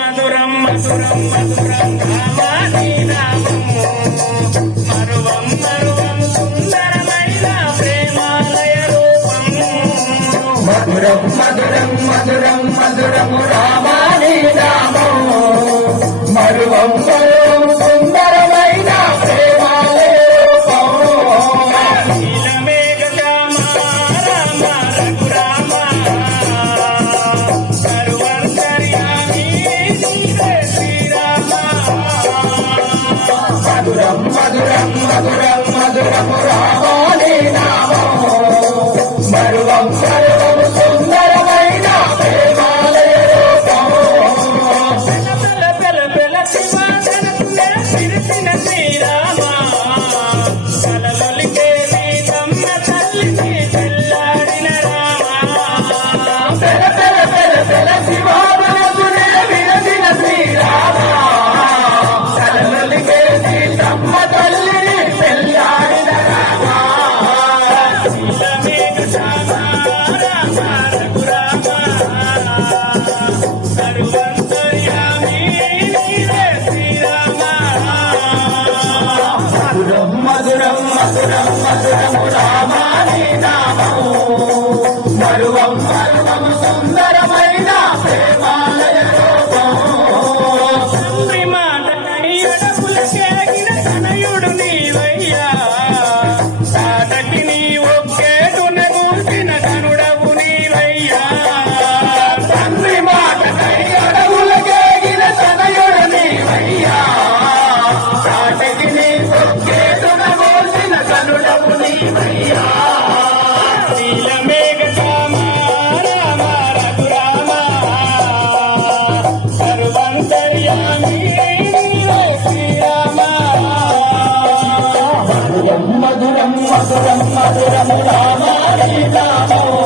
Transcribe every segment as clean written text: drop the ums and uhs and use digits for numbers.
మధురం మధురం మధురం రామాని నామము మరువం మరువం సుందరమైన ప్రేమాలయ రూపం మధురం మధురం మధురం మధురం రామాని నామము మరువం మరువం సుందరమైన ప్రేమాలయ రూపం నీలమేఘ శ్యామ రామ రఘురామ సర్వంతర్యామి నీవే శ్రీరామ మధురం మధురం మధురం మధురం రామాని నామము మరువం మరువం సుందరమైన ప్రేమాలయ రూపము పెల పెల పెల శివాదనకునే సిరిసిన శ్రీరామ కలవలికే నీతమ్మ తల్లికి చెల్లాడిన రామ పెల పెల పెల పెల శివాదనకునే విరసిన శ్రీరామ కలవలికే నీతమ్మ తల్లిని చెల్లాడిన రామ నీలమేఘ శ్యామ రామ రఘురామ సర్వంతర్యామి నీవే శ్రీరామ మధురం మధురం మధురం మధురం రామాని నామము మరువం మరువం సుందరమైన ప్రేమాలయ రూపము తండ్రి మాటని ఎడపులకేగిన తనయుడు నీవయ్యా తాతకి నీ ఒక్కేటున కూర్చిన కనుడవు నీవయ్యా తండ్రి మాటని ఎడపులకేగిన తనయుడు నీవయ్యా తాతకి నీ ఒక్కేటున కూర్చిన కనుడవు నీవయ్యా నీలమేఘ శ్యామ రామ రఘురామ సర్వంతర్యామి నీవే శ్రీరామ మధురం మధురం మధురం మధురం రామాని నామము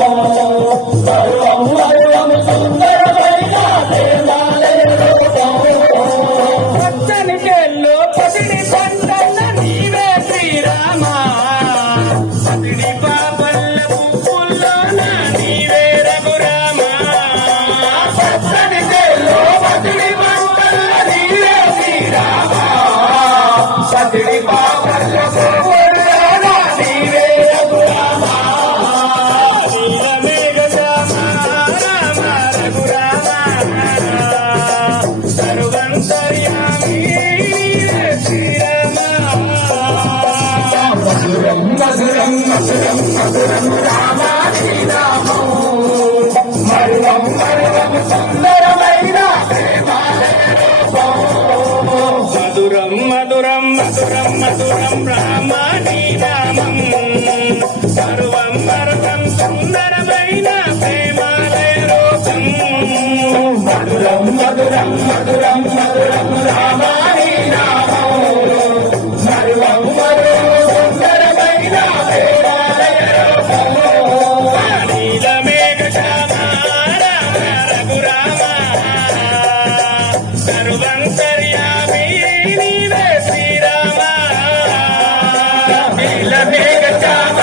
మరువం మరువం సుందరమైన ప్రేమాలయ రూపము పచ్చని చెల్లో పసిడి పంటల నీవే శ్రీరామ పసిడి పాపల్ల పువ్వుల్లోన నీవే రఘురామ పచ్చని చెల్లో పసిడి పంటల నీవే శ్రీరామ పసిడి పాపల్ల పువ్వుల్లోన నీవే రఘురామ నీలమేఘ శ్యామ రామ రఘురామ సర్వంతర్యామి నీవే శ్రీరామ మధురం మధురం మధురం మధురం రామాని నామము మరువం మరువం సుందరమైన ప్రేమాలయ రూపము మధురం మధురం మధురం మధురం రామాని నామము మరువం మరువం సుందరమైన ప్రేమాలయ రూపం మధురం మధురం మధురం మధురం రామాని నామము మరువం మరువం సుందరమైన ప్రేమాలయ రూపము నీలమేఘ శ్యామ రామ రఘురామ సర్వంతర్యామి నీవే శ్రీరామ నీలమేఘ శ్యామ